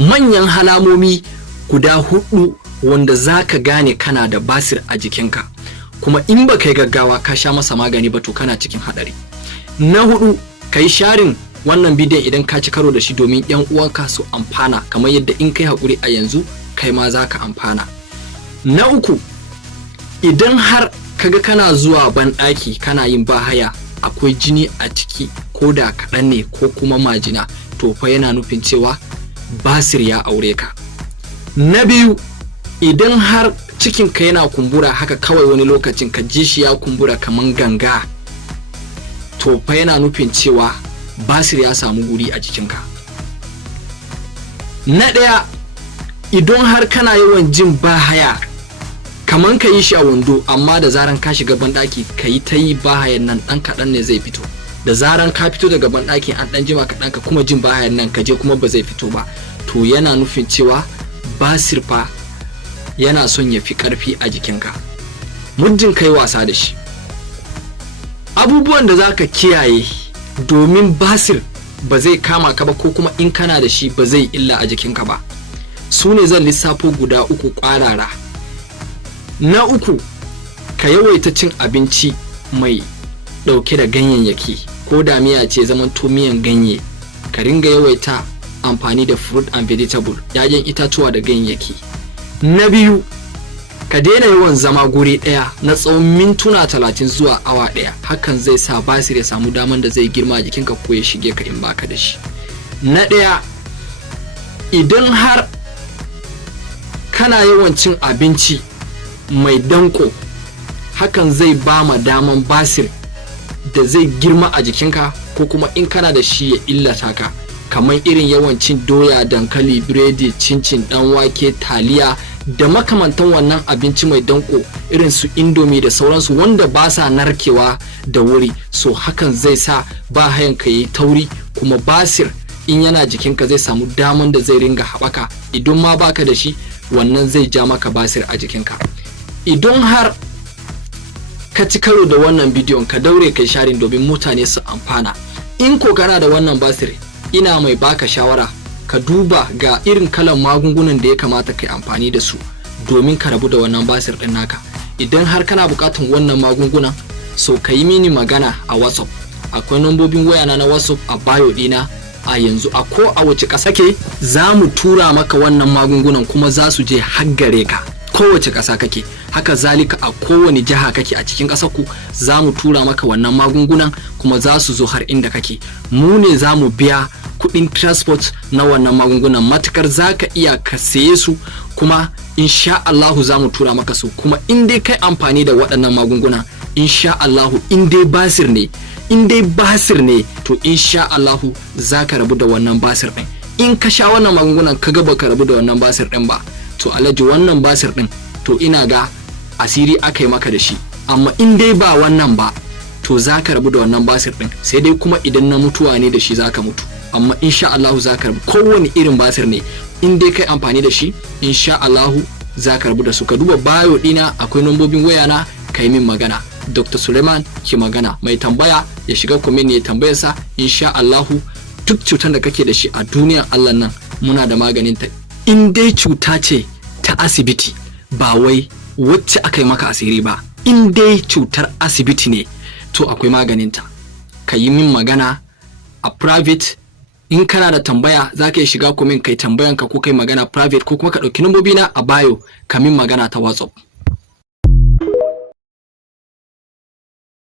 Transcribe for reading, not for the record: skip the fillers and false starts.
manyan halamomi guda 4 wanda zaka gane kana da basir a jikinka, kuma in ba kai gaggawa ka sha masa magani ba to kana cikin hadari. Na 4, kai sharing wannan bidiyon idan ka ci karo da shi domin yan uwanka su amfana, kamar yadda in kai hakuri a yanzu kai ma zaka amfana. Na 3, idan har kaga kana zuwa banɗaki kana yin bahaya akwai jini a ciki ko da kaɗan ne ko kuma majina, to fa yana nufin cewa basir ya aure ka. Na 2, idan har cikinka yana kumbura haka kawai wani lokacin ka ji shi ya kumbura kaman ganga, to fa yana nufin cewa basir ya samu guri a jikinka. Na 1, idan har kana yawan jin bahaya kaman ka yi shi a wando, amma da zaran ka shiga banɗaki ka yi ta yi bahayan nan ɗan kaɗan ne zai fito. Da zaran ka fito daga banɗaki an ɗan jima kaɗan ka kuma jin bahayan nan ka je kuma ba zai fito ba, to yana nufin cewa basir fa yana son ya fi ƙarfi a jikinka. Muddin kai wasa da shi. Abubuwan da za ka kiyaye domin basir ba zai kama ka ba, ko kuma in kana da shi ba zai illa a jikinka ba, su ne zan lissafo guda 3 ƙwarara. Na 3, ka yawaita cin abinci mai ɗauke da ganyayyaki, ko da miya ce zamanto miyan ganye, ka ringa yawaita amfani da fruit and vegetable, 'ya'yan itatuwa da ganyayyaki. Na 2, ka daina yawan zama guri ɗaya na tsawon mintuna 30 zuwa awa 1, hakan zai sa basir ya samu daman da zai girma a jikinka ko ya shige ka in baka da shi. Na 1, idan har kana yawan cin abinci mai danko, hakan zai ba ma daman basir da zai girma a jikinka, ko kuma in kana da shi ya illata ka, kamar irin yawan cin doya, dankali, biredi, cincin, dan wake, taliya da makamantan wannan abinci mai danko irin su indomie da sauransu wanda ba sa narkewa da wuri. So hakan zai sa bahayan ka yi tauri, kuma basir in yana jikinka zai samu daman da zai ringa haɓaka. Idan ma baka da shi, wannan zai ja maka basir a jikinka. Idan har ka ci karo da wannan bidiyon, ka daure kai sharing domin mutane su amfana. In ko kana da wannan basir, ina mai baka shawara ka duba ga irin kalan magungunan da ya kamata kai amfani da su domin ka rabu da wannan basir din naka. Idan har kana bukatun wannan magungunan, so ka yi mini magana a WhatsApp. Akwai nambobin wayana na WhatsApp a bio dina a yanzu. A ko a wace ƙasa ke, za mu tura maka wannan magungunan kuma za su je har gare ka, kowace ƙasa kake. Haka zalika a kowane jiha kake a cikin ƙasar ku, za mu tura maka wannan magungunan kuma za su zo har inda kake. Mu ne za mu biya kuɗin transport na wannan magungunan, matukar za ka iya ka saye su, kuma insha Allahu za mu tura maka su. Kuma in dai kai amfani da waɗannan magungunan, insha Allahu in dai basir ne, to insha Allahu za ka rabu da wannan basir ɗin. In ka sha wannan magungunan ka ga baka rabu da wannan basir ɗin ba, to alhaji wannan basir ɗin to ina ga asiri aka yi maka da shi. Amma in dai ba wannan ba, to za ka rabu da wannan basir ɗin, sai dai kuma idan na mutuwa ne da shi za ka mutu. Amma insha Allahu za ka rabu, kowane irin basir ne in dai kai amfani da shi, insha Allahu za ka rabu da su. Ka duba bio dina, akwai nambobin wayana, ka yi min magana. Dr. Suleiman ki magana. Mai tambaya ya shiga comment ya tambayarsa, insha Allahu duk cutar da kake da shi a duniyar Allah nan muna da maganin ta. In dai cuta ce ta asibiti, ba wai wacce aka yi maka asiri ba, in dai cutar asibiti ne, to akwai maganinta. Ka yi min magana a private. In kana da tambaya za ka yi shiga comment kai tambayanka ko kai magana private, ko kuma ka ɗauki nambobina a bio ka min magana ta WhatsApp.